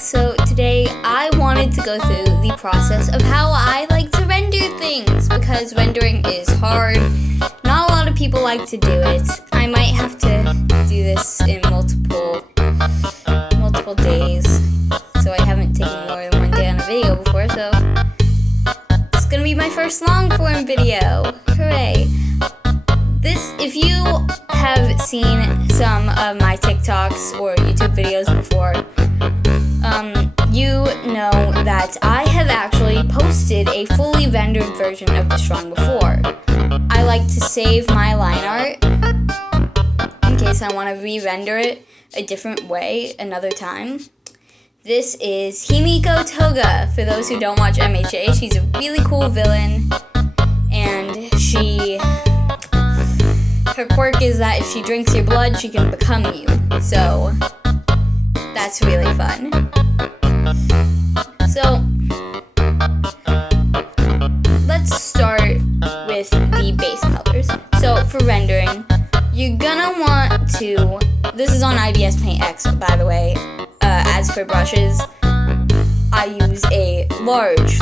So today I wanted to go through the process of how I like to render things because rendering is hard. Not a lot of people like to do it. I might have to do this in multiple days. So I haven't taken more than one day on a video before, so it's gonna be my first long form video. Hooray! If you have seen some of my TikToks or YouTube videos before, you know that I have actually posted a fully rendered version of this drawing before. I like to save my line art in case I want to re-render it a different way another time. This is Himiko Toga. For those who don't watch MHA, she's a really cool villain, and her quirk is that if she drinks your blood, she can become you. So that's really fun. So let's start with the base colors. So for rendering, you're gonna want to, this is on IBS Paint X, by the way. As for brushes, I use a large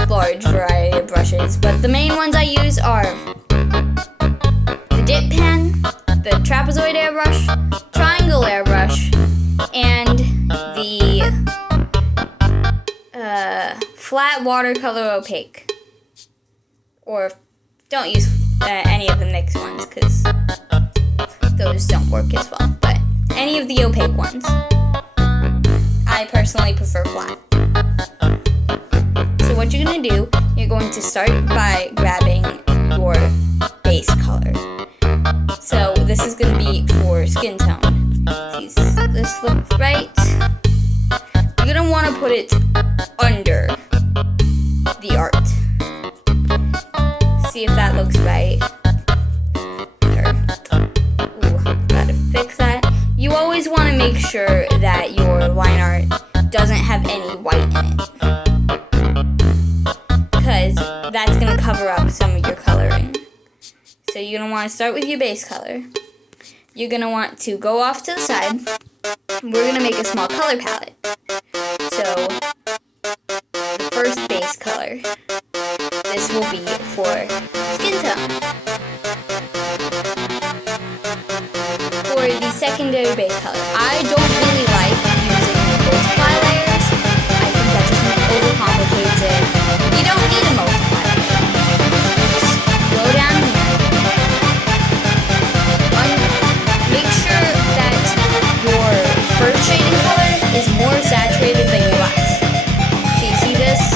variety of brushes, but the main ones I use are the dip pen, the trapezoid airbrush, triangle airbrush, and the flat watercolor opaque. Or don't use any of the mixed ones because those don't work as well, but any of the opaque ones. I personally prefer flat. So what you're going to do, you're going to start by grabbing your base color. So this is going to be for skin tone. See this look right? You're going to want to put it under the art. See if that looks right. Ooh, gotta fix that. You always want to make sure that your line art doesn't have any white in it, because that's going to cover up some of your coloring. So you're going to want to start with your base color. You're going to want to go off to the side. We're going to make a small color palette. So the first base color, this will be for skin tone. For the secondary base color, I don't really like using multiply layers. I think that just overcomplicates it. You don't need a multiply layer. Just go down here. Make sure that your first shading color is more saturated than your last. So you see this?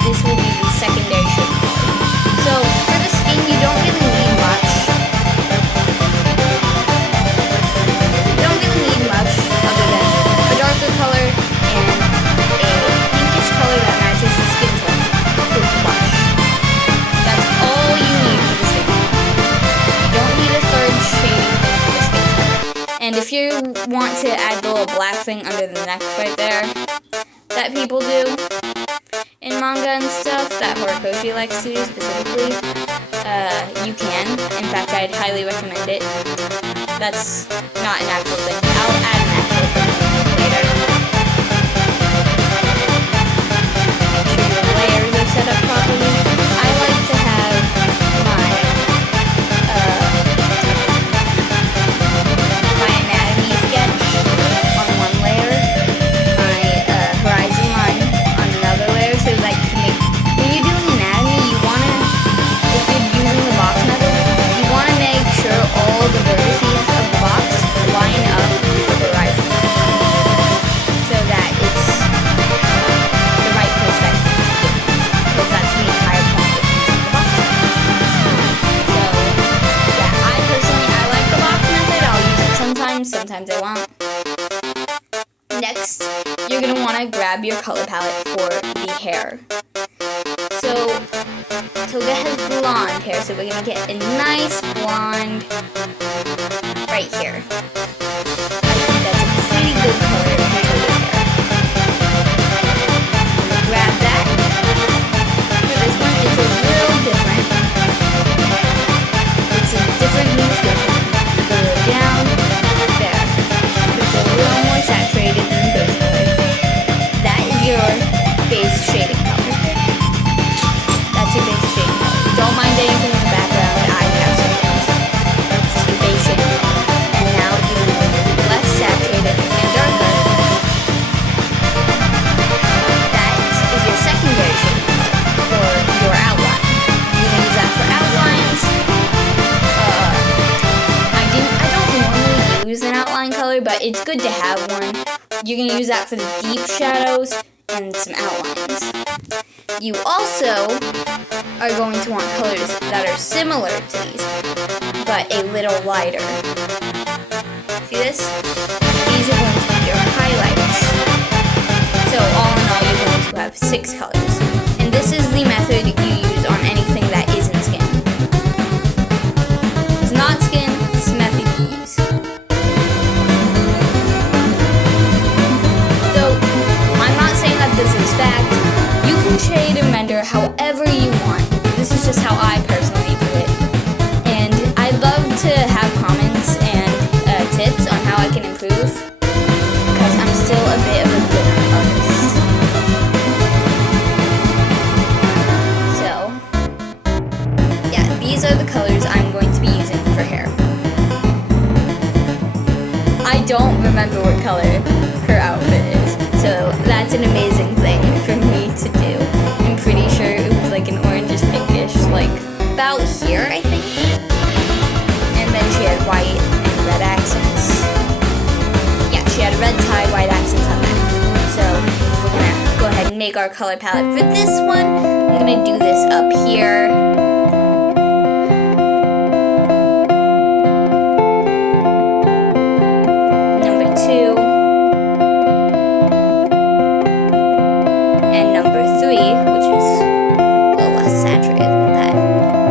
This will be the secondary shading color. So for the skin, you don't really need much. Other than a darker color and a pinkish color that matches the skin tone for the blush. That's all you need for the skin tone. You don't need a third shade for the skin tone. And if you want to add the little black thing under the neck right there that people do in manga and stuff, that Horikoshi likes to do specifically, you can. In fact, I'd highly recommend it. That's not an actual thing. I'll add an actual thing later. Make sure your layers are set up properly. I like to have my anatomy sketch on one layer, my horizon line on another layer, so that you can make, when you're doing anatomy, you want to, if you're using the box method, you want to make sure all the vertices of the box line up with the horizon, so that it's the right perspective, because that's the entire point of using the box method. So, yeah, I like the box method. I'll use it sometimes I won't. Next, you're going to want to grab your color palette for the hair. So, Toga has blonde hair, so we're going to get a nice blonde right here. I think that's a pretty good color for Toga's hair. Grab that. For this one, it's a little different. It's a different new skin tone. Go down there. So it's a little more saturated than the base color. outline color, but it's good to have one. You're going to use that for the deep shadows and some outlines. You also are going to want colors that are similar to these, but a little lighter. See this? These are going to be your highlights. So all in all, you're going to have 6 colors. And this is the method you use on anything that isn't skin. It's not skin, it's the method you use. Though, I'm not saying that this is fact. You can shade and render however you want. This is just how I personally do it. And I'd love to have comments and tips on how I can improve, because I'm still a bit of a beginner artist. So, yeah, these are the colors I'm going to be using for hair. I don't remember what color her outfit is, so that's an amazing thing for me to do. I'm pretty sure it was like an orangish pinkish, like about here, I think. And then she had white and red accents. Yeah, she had a red tie, white accents on that. So we're gonna go ahead and make our color palette for this one. I'm gonna do this up here. Number 2. And number 3, which is a little less saturated than that.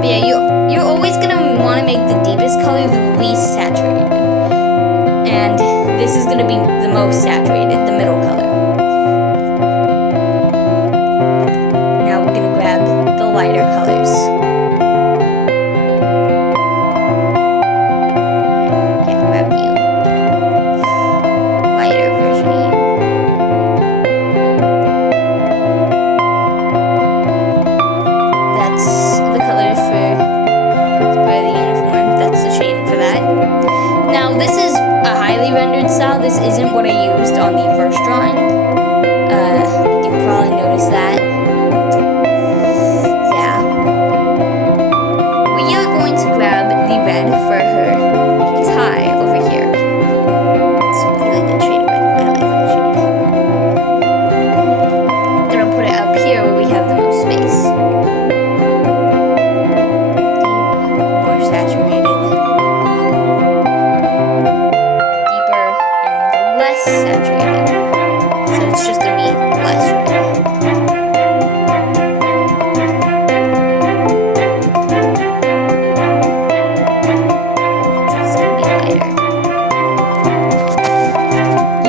But yeah, you're always gonna want to make the deepest color the least saturated. And this is gonna be the most saturated, the middle color. Now we're gonna grab the lighter colors. Yeah, grab you. Lighter version of you. That's the color for part of the uniform. That's the shade for that. Now this is a highly rendered style. This isn't what I used on the first drawing. You probably noticed that. Yeah. We are going to grab the red for her tie over here. It's a really good shade of red. I like that shade. Then I'll put it up here where we have the most space. More saturated. Less saturated, so it's just gonna be less red. It's gonna be lighter.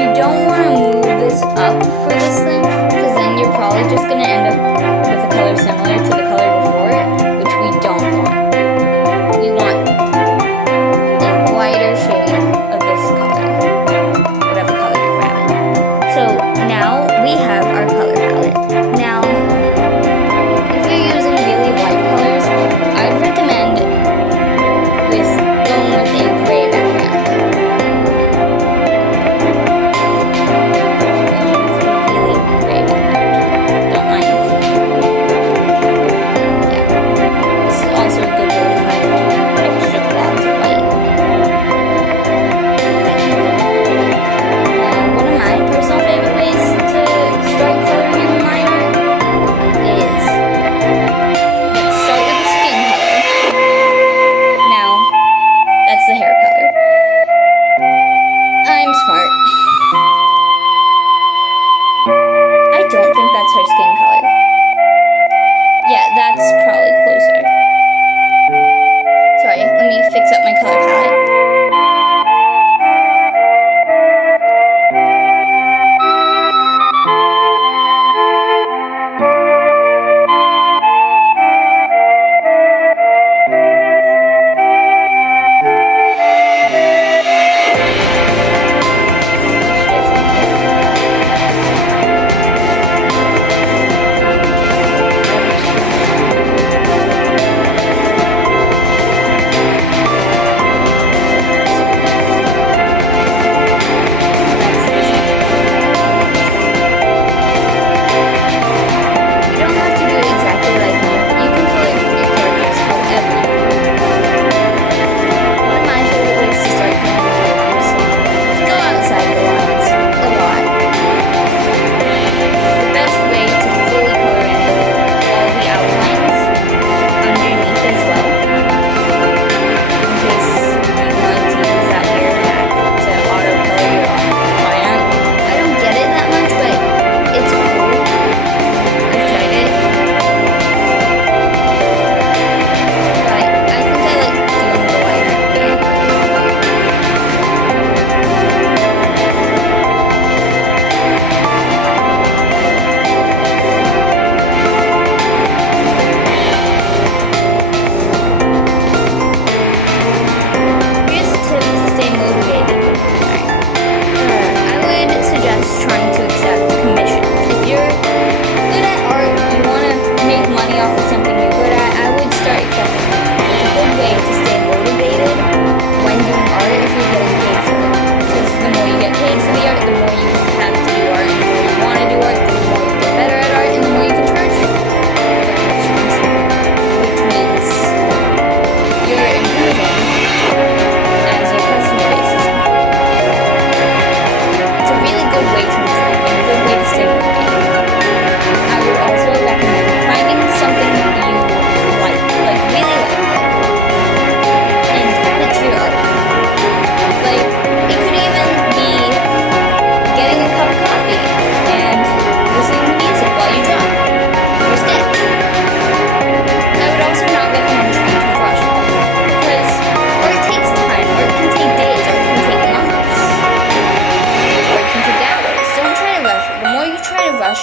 You don't want to move this up for this thing, because then you're probably just gonna end up with a color similar to the color before it, which we don't want. We want a lighter shade of this color. So now we have our color palette. Now, if you're using really light colors, I'd recommend going with a gray background. Really gray background. Don't mind.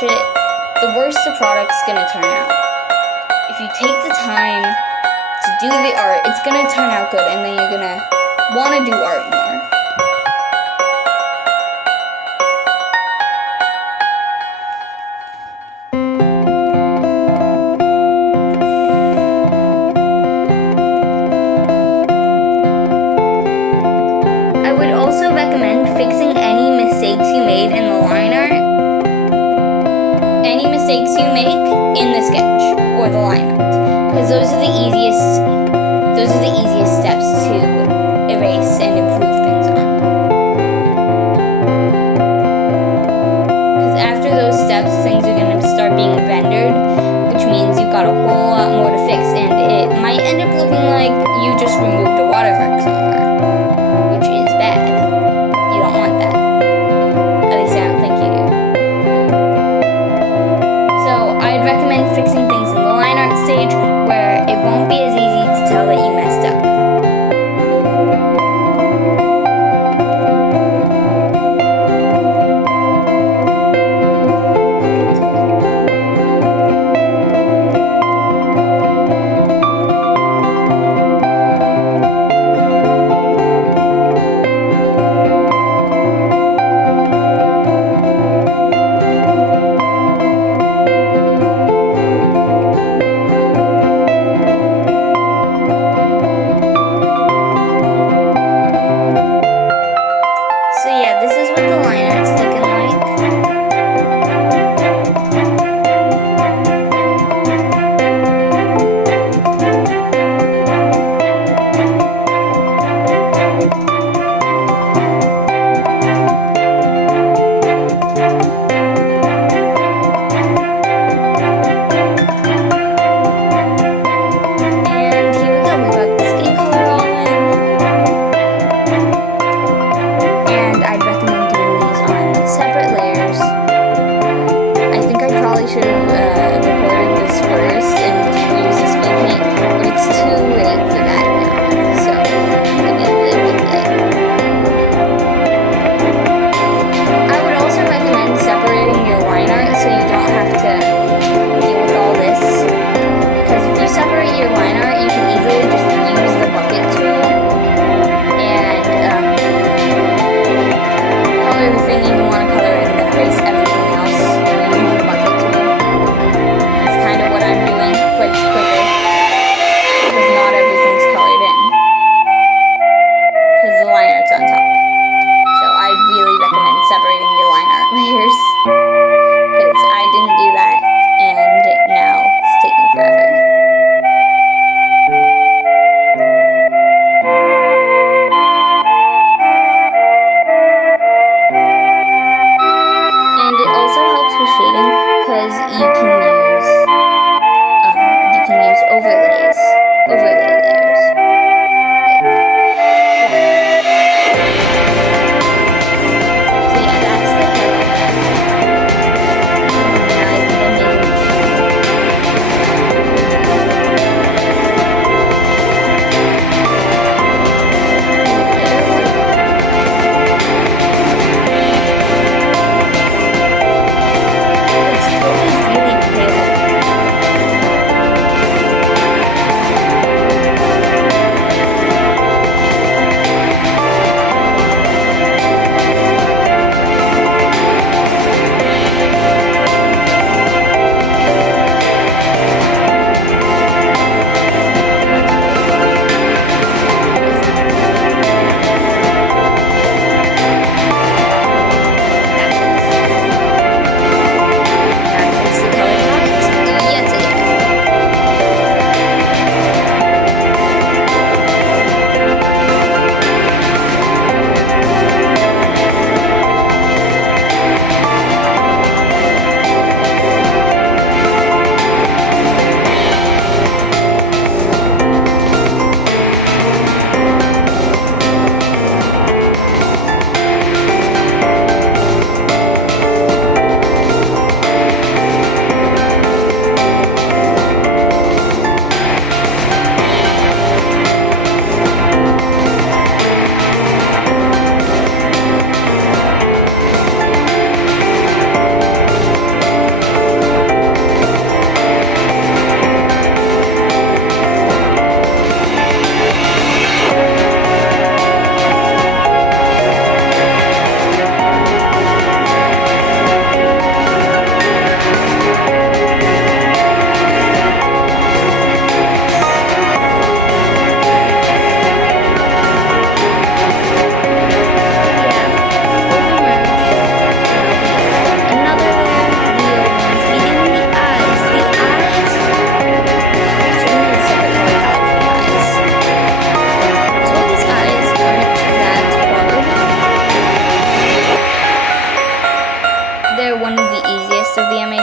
wash it, the worse the product's gonna turn out. If you take the time to do the art, it's gonna turn out good, and then you're gonna wanna do art more. I would also recommend fixing any mistakes you made in the line art, any mistakes you make in the sketch or the line art, because those are the easiest steps to erase and improve things on. Because after those steps, things are going to start being rendered, which means you've got a whole lot more to fix, and it might end up looking like you just removed a watermark somewhere, which is bad. You don't want that. At least I don't think you do. So I'd recommend fixing things in the line art stage where it won't be as easy to tell that you messed up.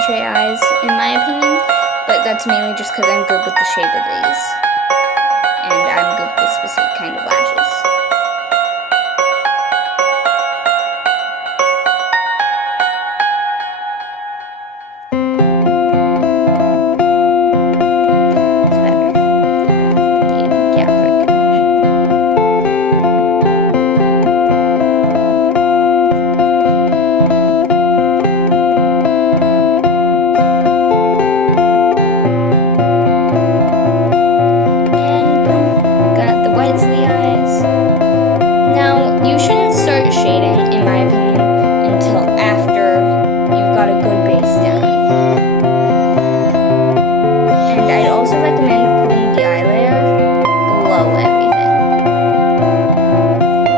MHA eyes, in my opinion, but that's mainly just because I'm good with the shape of these, and I'm good with this specific kind of lashes. Shading, in my opinion, until after you've got a good base down. And I'd also recommend putting the eye layer below everything.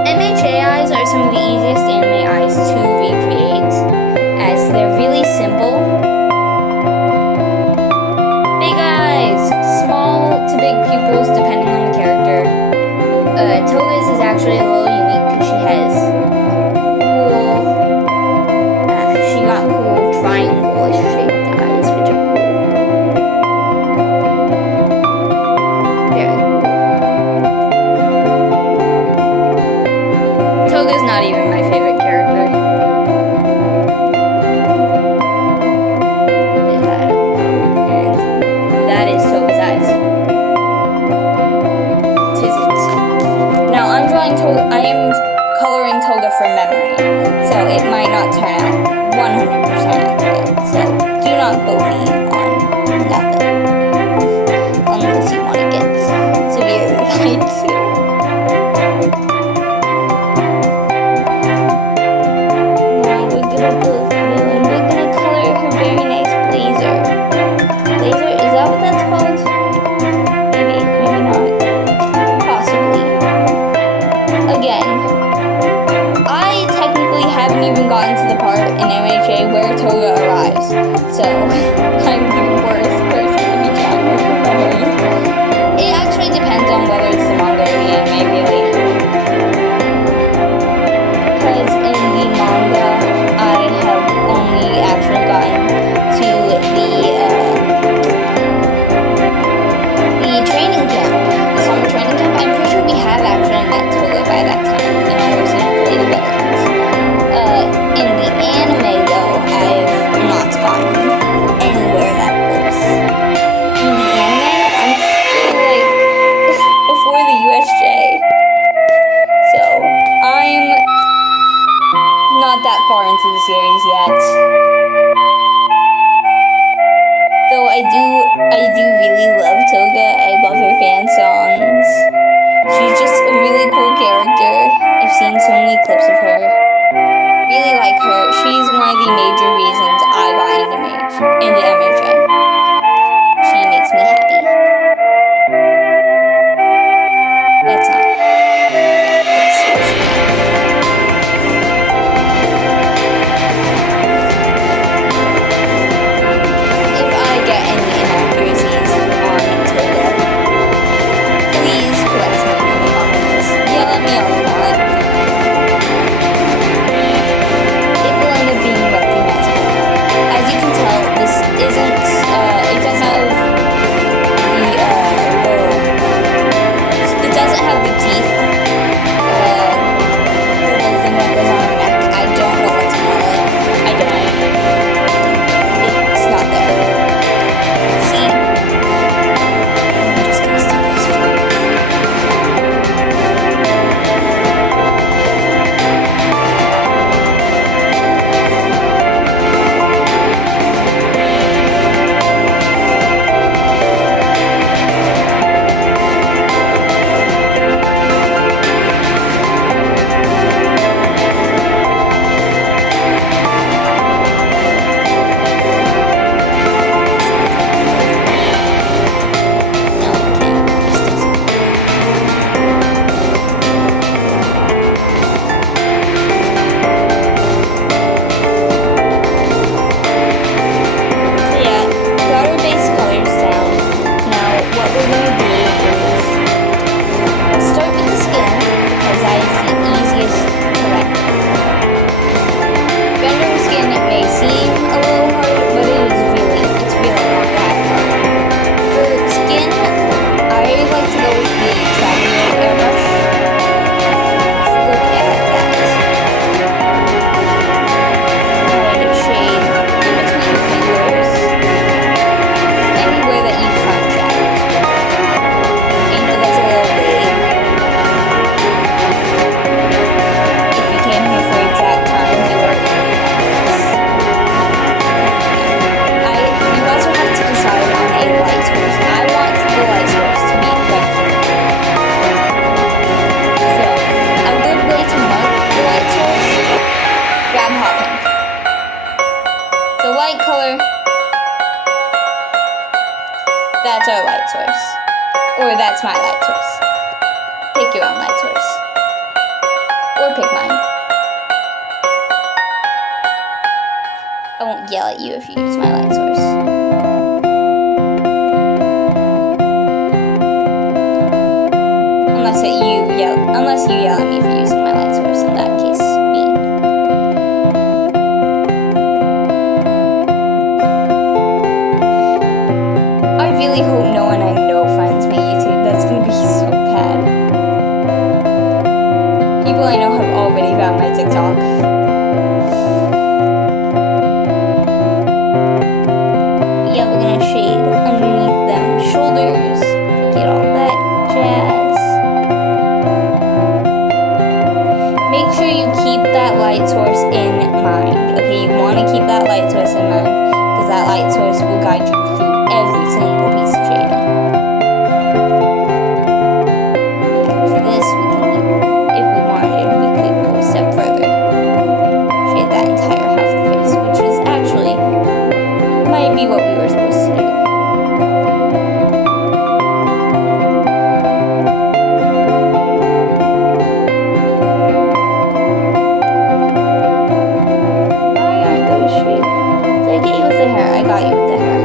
MHA eyes are some of the easiest anime eyes to recreate, as they're really simple. Big eyes, small to big pupils depending on the character. Toga's is actually a little unique because she has cool triangle shaped eyes, which are cool. Very cool. Toga's not even my favorite character. And that is Toga's eyes. Tissues. Now I'm drawing Toga. I am coloring Toga from memory, so it might not turn out 100% accurate, so do not quote me on nothing, unless you want to get severely lied to. Now we're gonna go through and we're gonna color her very nice blazer. Blazer, is that what that's called? Maybe, maybe not. Possibly. Again, I technically haven't even gotten to the part in MHA where Toga arrives, so I'm the worst person to be drawing her from memory. It actually depends on whether it's the manga or the anime, really. Because in the manga, I have only actually gotten to the training camp, the summer training camp. I'm pretty sure we have actually met Toga by that time, and I was hopefully the villains. In the anime, though, I've not gotten anywhere that close. In the anime, I'm still, like, before the USJ. So, I'm not that far into the series yet. Though I do really love Toga. I love her fan songs. She's just a really cool character. I've seen so many clips of her. Really like her. She's one of the major reasons I got into MHA. She makes me happy. Let's not. Let's switch. If I get any inaccuracies on Toga, please correct me in the comments. light color. That's our light source. Or that's my light source. Pick your own light source. Or pick mine. I won't yell at you if you use my light source. Unless you yell at me for using my light source, in that case, me. I really hope no one I know finds my YouTube. That's gonna be so bad. People I know have already found my TikTok. Yeah, we're gonna shade underneath them shoulders. Get all that jazz. Make sure you keep that light source in mind. Okay, you want to keep that light source in mind because that light source will guide you through every single piece of shading. After this, if we wanted, we could go a step further. Shade that entire half of the face, which is actually might be what we were supposed to do. I got you with the hair.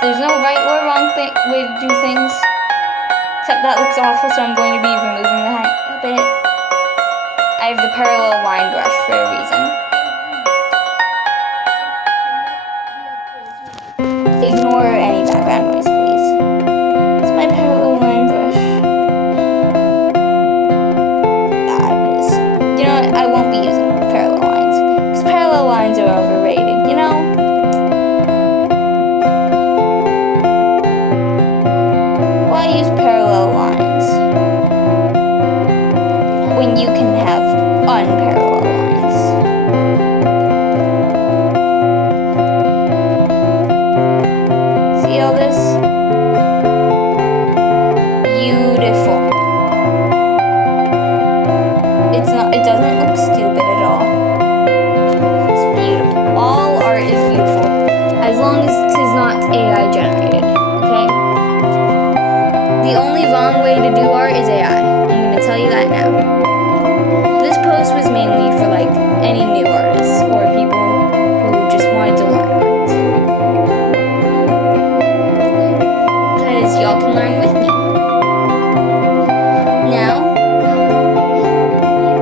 There's no right or wrong way to do things. Except that looks awful, so I'm going to be removing that a bit. I have the parallel line brush for a reason. Ignore any background noise, please. It's my parallel line brush. You know what? I won't be using parallel lines. Because parallel lines are overrated, you know? Why use parallel lines when you can have unparalleled lines? See all this? Beautiful. It doesn't look stupid at all. It's beautiful. All art is beautiful. As long as it is not AI generated, okay? The only wrong way to do art is AI. I'm gonna tell you that now. This post was mainly for like any new artists or people who just wanted to learn art. Because y'all can learn with me. Now,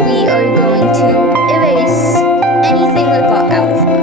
we are going to erase anything that got out of line.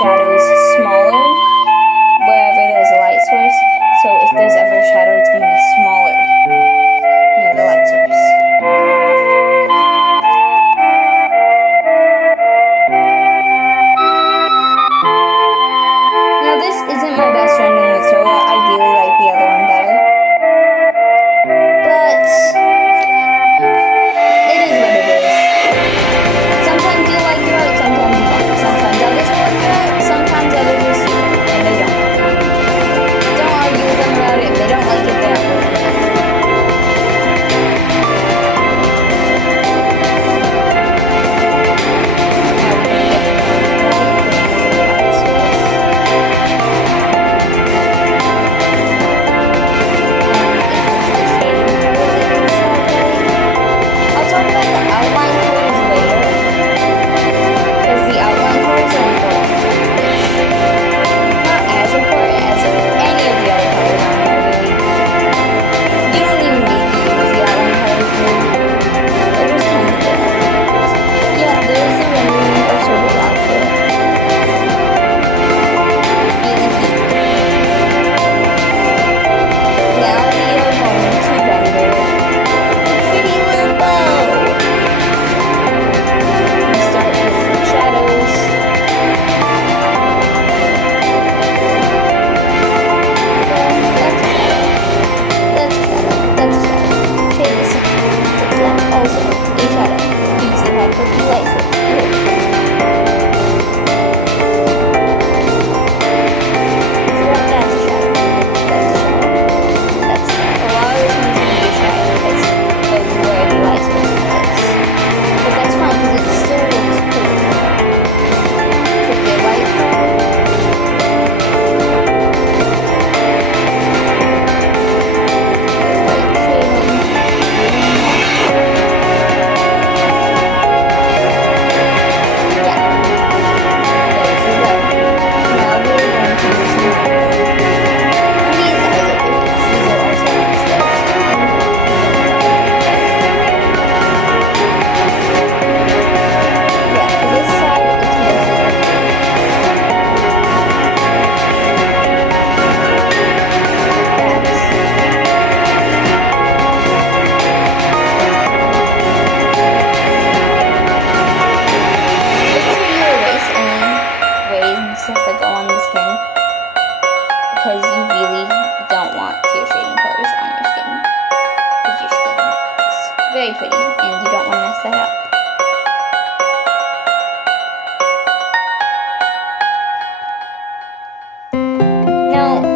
Shadows smaller wherever there's a light source, so if there's ever a shadow, it's going to be smaller near the light source. Now this isn't my best rendering with Sola. I really like the other one better, but it is what it is. Sometimes you like your art, sometimes you won't. Sometimes others will like your art, sometimes others will see it.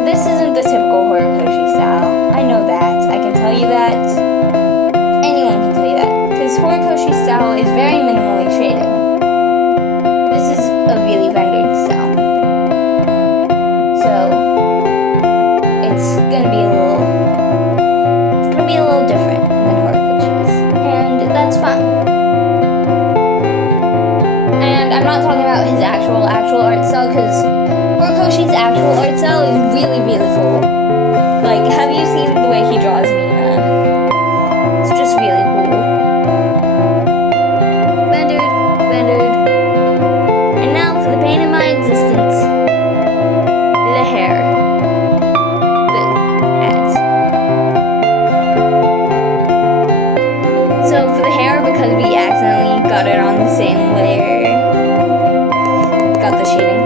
this isn't the typical Horikoshi style. I know that. I can tell you that. Anyone can tell you that. Because Horikoshi style is very minimally shaded. This is a really rendered style. So, it's gonna be a little different than Horikoshi's. And that's fine. And I'm not talking about his actual art style, because Horikoshi's actual art style is really, really cool. Like, have you seen the way he draws Mina? It's just really cool. Rendered. And now for the pain in my existence. The hair. The ads. So for the hair, because we accidentally got it on the same layer, got the shading.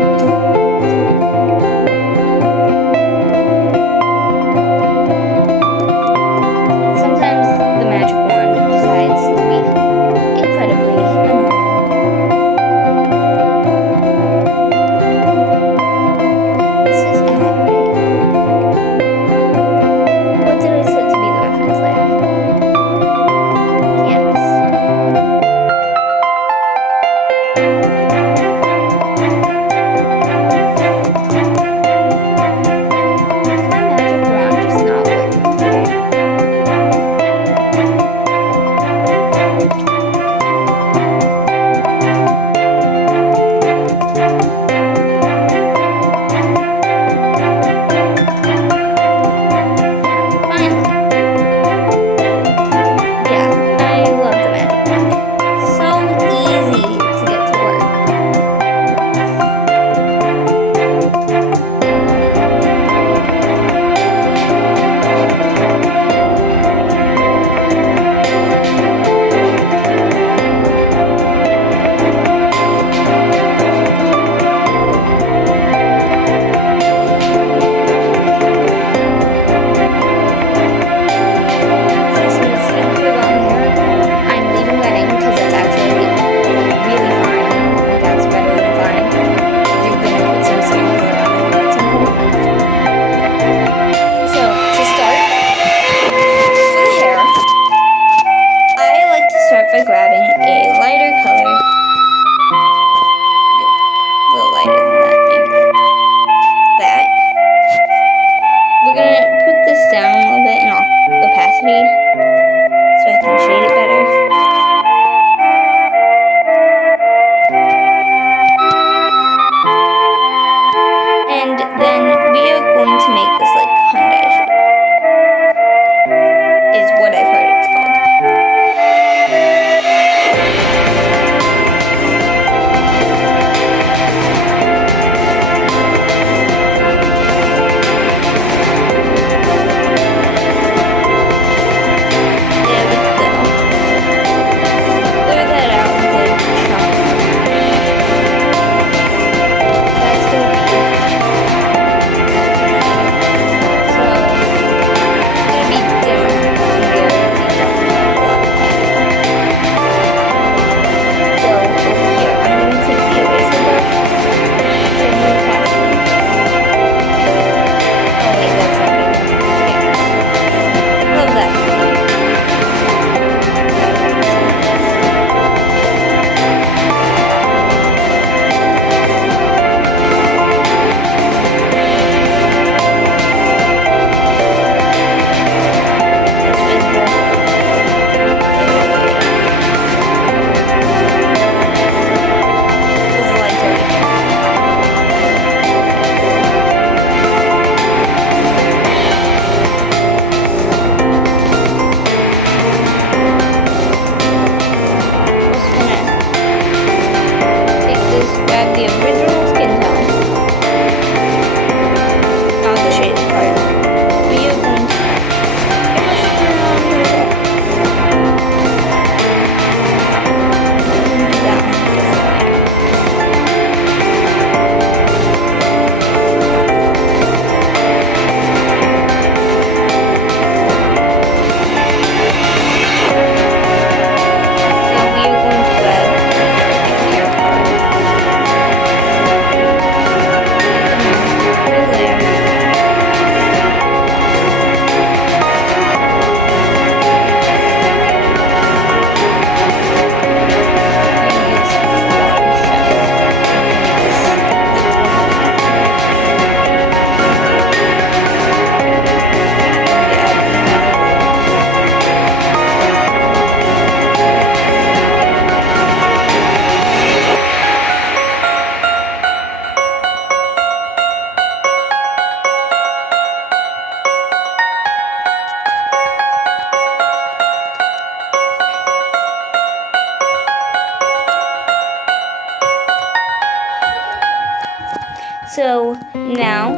So now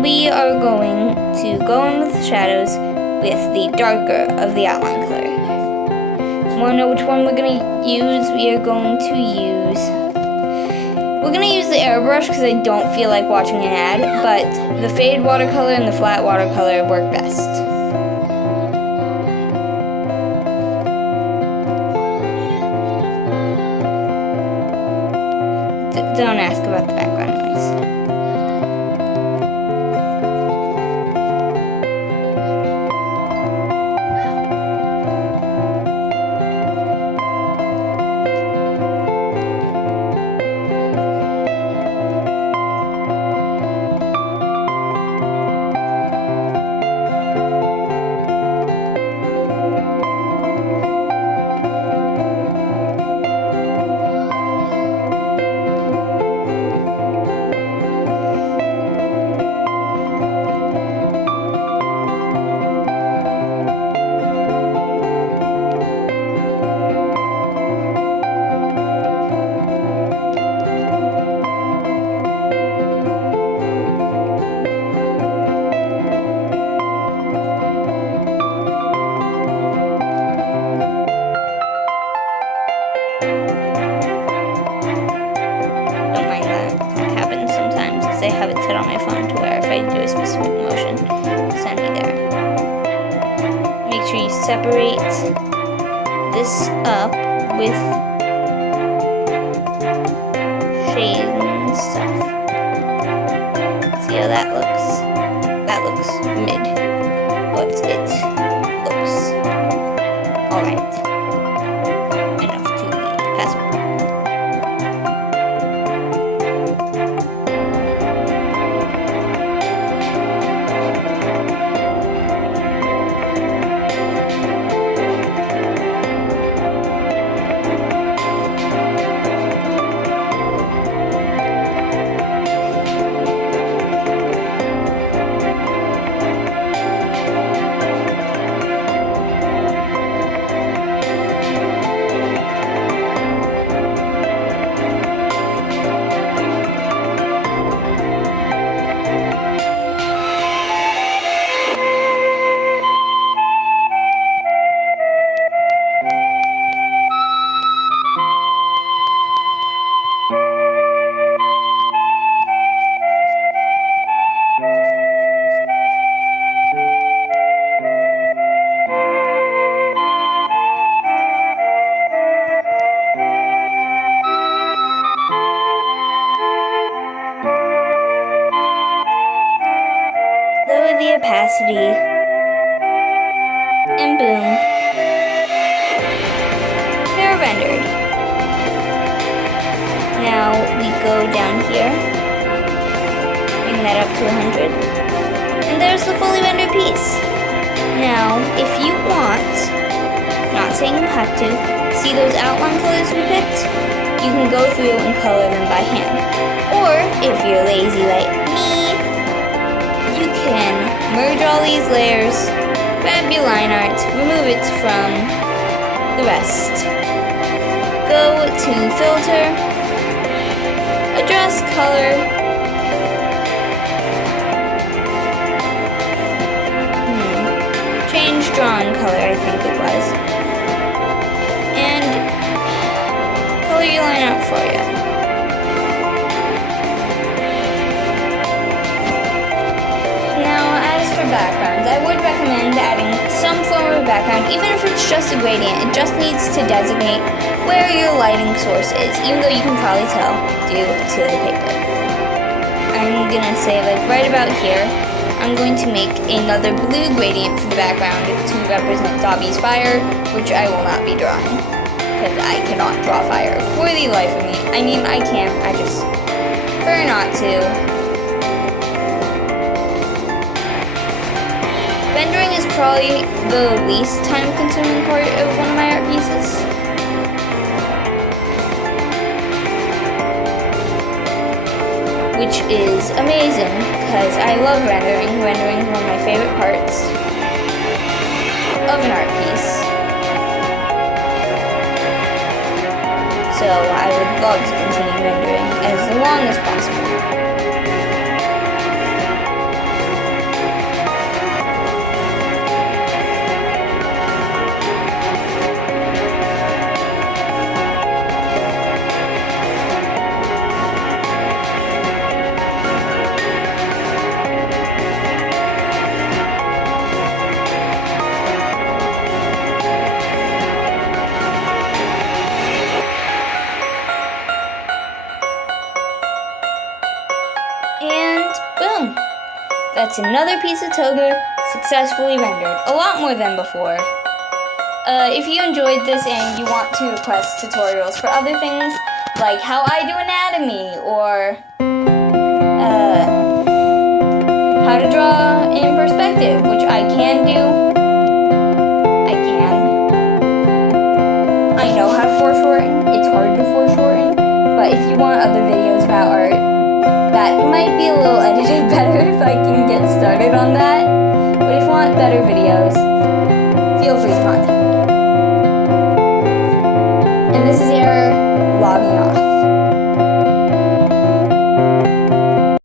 we are going to go in with shadows with the darker of the outline color. Want to know which one we're going to use? We're going to use the airbrush because I don't feel like watching an ad, but the fade watercolor and the flat watercolor work best. Don't ask about the background noise. I have it set on my phone to where if I do a specific motion, send me there. Make sure you separate this up with shade and stuff. See how that looks? That looks mid, but it looks alright. Enough to be passable. Lower the opacity, and boom, they're rendered. Now we go down here, bring that up to 100, and there's the fully rendered piece. Now, if you want, not saying you have to, see those outline colors we picked? You can go through and color them by hand. Or, if you're lazy like me, you can merge all these layers, grab your line art, remove it from the rest. Go to filter, adjust color, change drawing color, I think it was, and color your line art for you. Backgrounds, I would recommend adding some form of background, even if it's just a gradient. It just needs to designate where your lighting source is, even though you can probably tell due to the paper. I'm gonna say, like, right about here, I'm going to make another blue gradient for the background to represent Dobby's fire, which I will not be drawing, because I cannot draw fire for the life of me. I mean, I can, I just prefer not to. Rendering is probably the least time-consuming part of one of my art pieces. Which is amazing, because I love rendering. Rendering is one of my favorite parts of an art piece. So so I would love to continue rendering as long as possible. And boom! That's another piece of toga successfully rendered. A lot more than before. If you enjoyed this and you want to request tutorials for other things, like how I do anatomy, or how to draw in perspective, which I can do. I know how to foreshorten. It's hard to foreshorten, but if you want other videos about art, that might be a little edited better if I can get started on that. But if you want better videos, feel free to contact me. And this is Error logging off.